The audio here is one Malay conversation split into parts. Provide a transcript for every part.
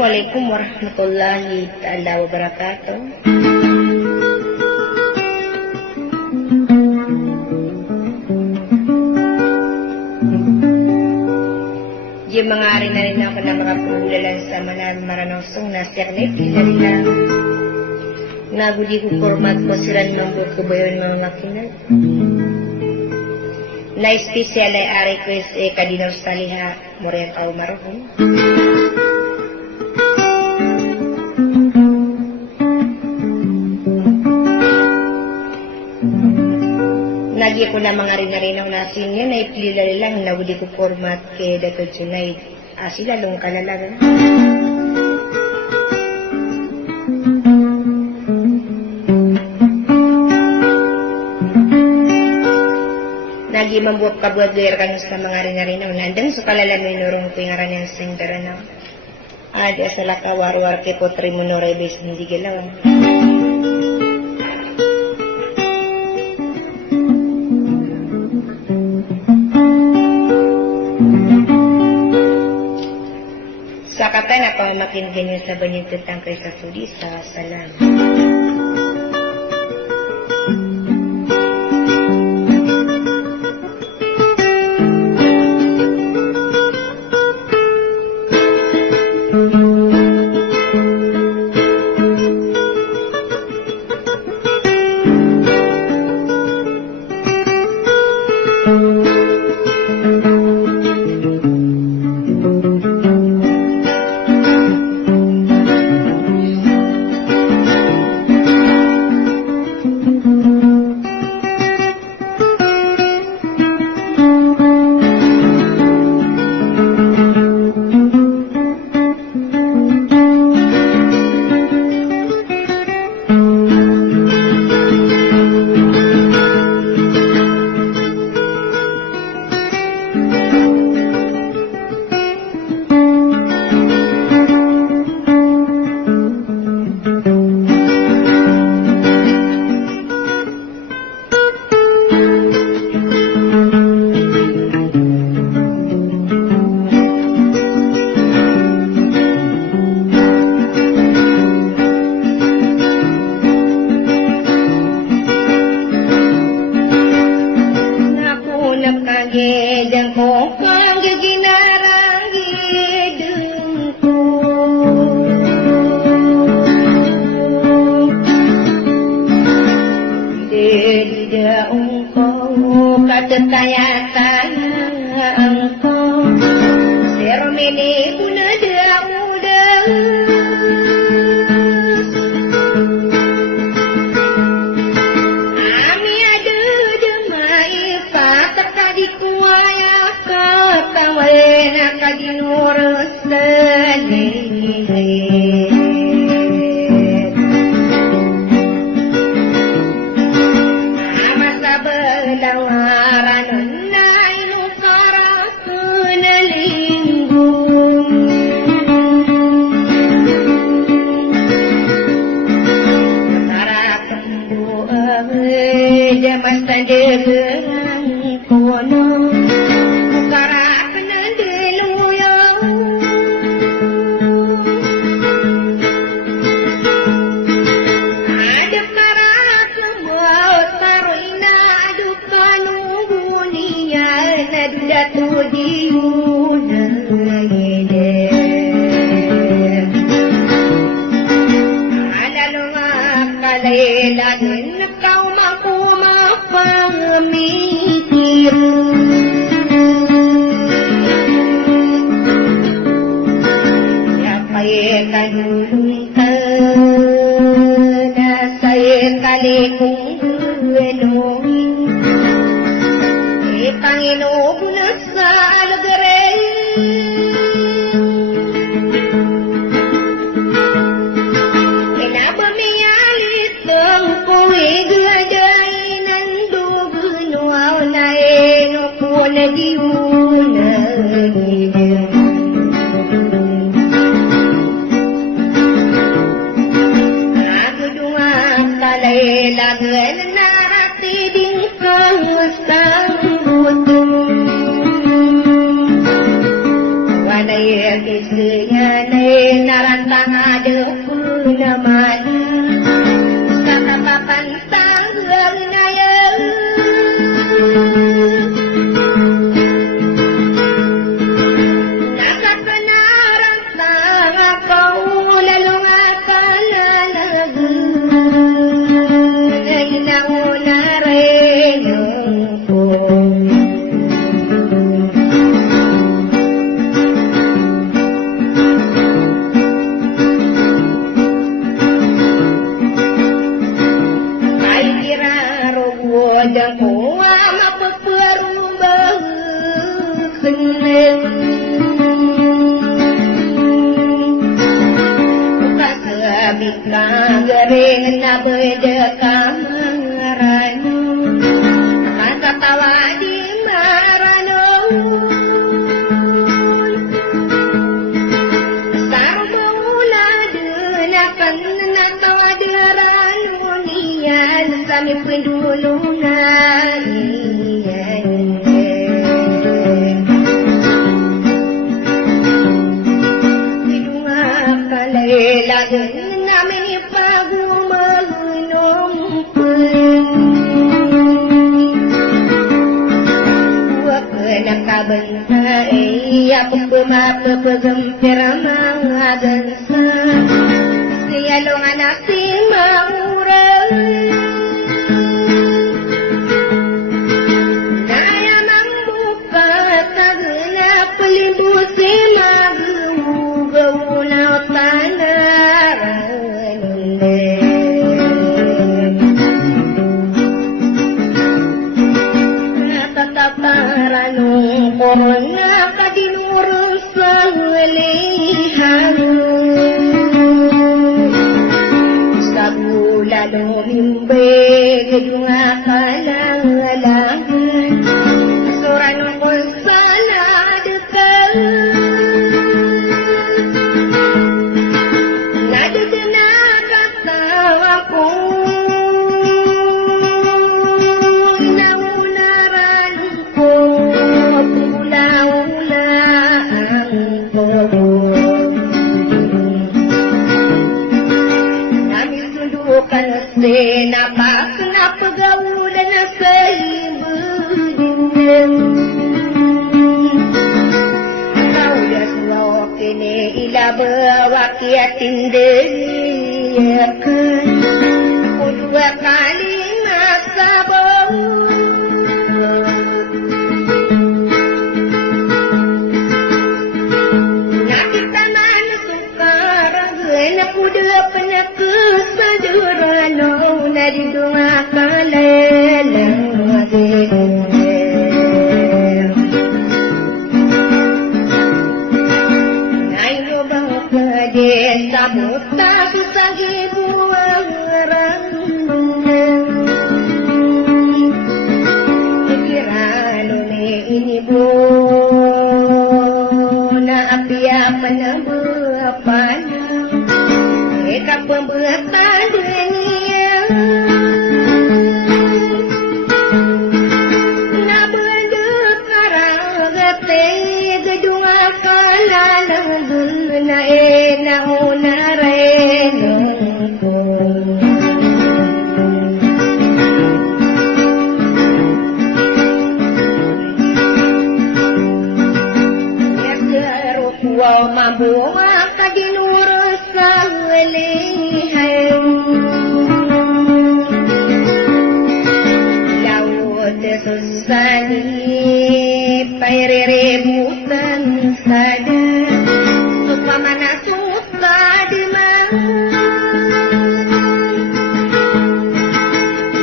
Assalamualaikum warahmatullahi taala wabarakatuh. Di mga ari na rin ako na mga pulalan sa maranasong na siyaknet, ilalang nagudi ko format ko siran ng buko ba yun mga makinag. Na espesyal ay ari ko kadinaw sa liha, moryan tao maroon. Lagi ko na mga rin-arinaw nasin yan ay pililali lang nagudi ko format kay Dr. Junaid. Sila long kalalaran. Lagi mambuot kabuat gayar kanus na mga rin-arinaw. Nandang so kalalan may nurong pingaran yung singdaranaw. Di asala ka war-war kay potri mo norebes hindi gilaw. Sakatan ako makinigin niyo sa banyang tutang kay sa sudi sa salam. Narana Kagaring na berdeka marano, katawa di marano. Sama ulah denakan natawa derano nian kami pendulungan. Iya pemata pegempir mangadansa Sialong anak si maurang Naya membuka tagna pelindu si magu-gaulau tanah Tataparanong korona kadinurang sa walihan Sa bulan umimbig yung akalang-alangan Suranong ko sana dekat Nadadana katawa ko Napak na pagawulan na sa ibudin Kaudas mo kiniilabawak yatindayakan Udwa kaling nasabaw Nakita man sukarang na kuda penyakusadurano Naridu ngakalalang magiging Ngayon bang kadin sabot tabi sa hibuang rambunan Ikirano ni inibo na apiapan ng buwapan Ikapambuhatan dunia Nabunduk karagate gedung akalalang na unaray nungko Yakaruk wow mabunga kadinurus sa walihan Laut susani pairirebutan sada Suka mana suka dimang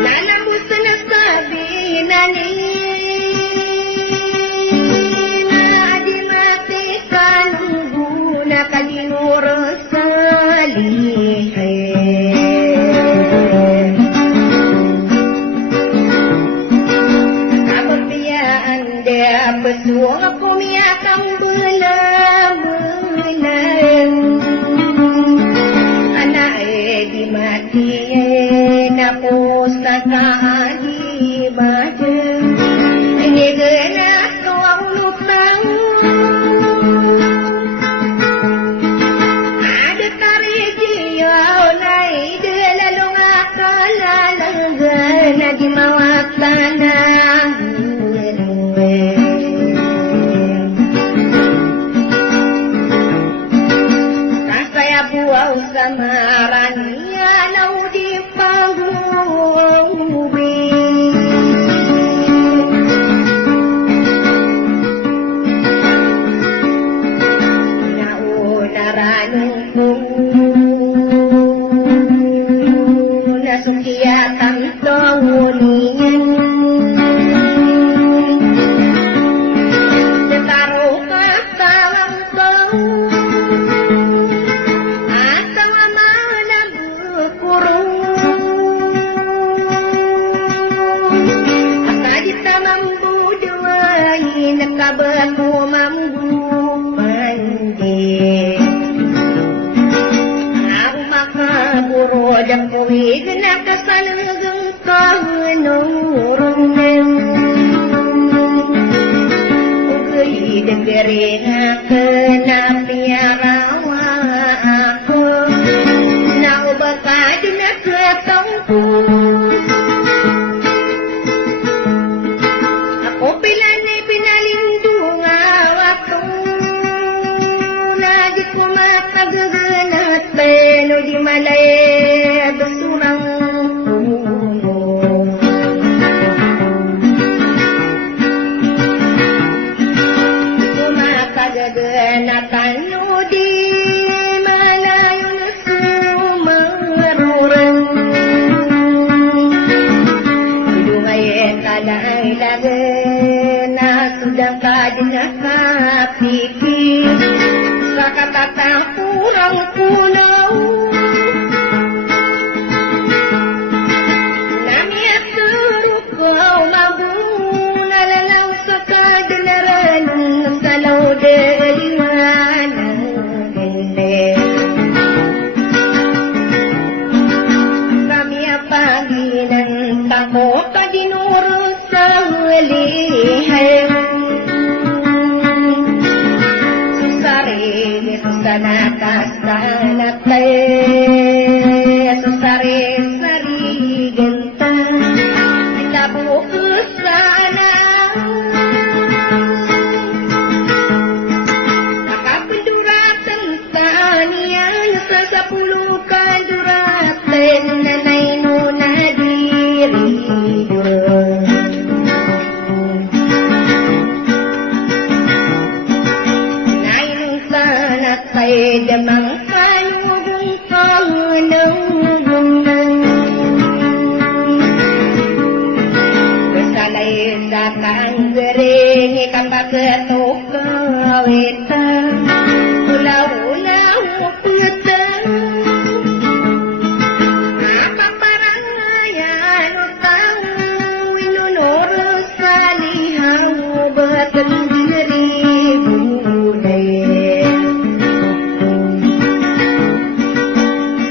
Nanabusan sabi nani Naadimatikan guna kadinurus Besuang aku miakang belah-belah Anak di mati Naku saka di baca Ini genak kau lutang Ada tarik jiau naik Delalung akalalang Gana di mawak tanah Buau samaran ya lau di panggung sabar ko mambu pandi aku makaburo jang kuwi genak kasalagang kahunurong ugay degere nga kenapiarawa ako naubakad na katangku ako pilanay pinalindunga waktu lagi ko matagaganat pero di malay basurang puno di ko matagaganatan o di malayo na sumarurang Dumay kalay lagan na sudah kadinakapikit sa katatakurang punaw namiyak turukaw mabunalalang sa kadalaran sa laudelingan ng ginde kami apaginan tako kadinuro sa hulihan susari susana kasanatay susari sari genta tabo kusana nakapunduratan taniya sa sapulukan duratan nanay no nadiri nainong sanat ay damang kanugong pangunang kasalay sa kanggering ikapaketok kawita ula-ula uputang apaparangayan utang minunuro sa lihaw batang diri bulay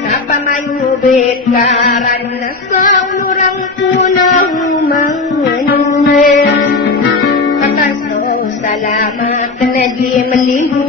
sa pamayubit karan na sa unurang punang manunay kataso salamat na di malimu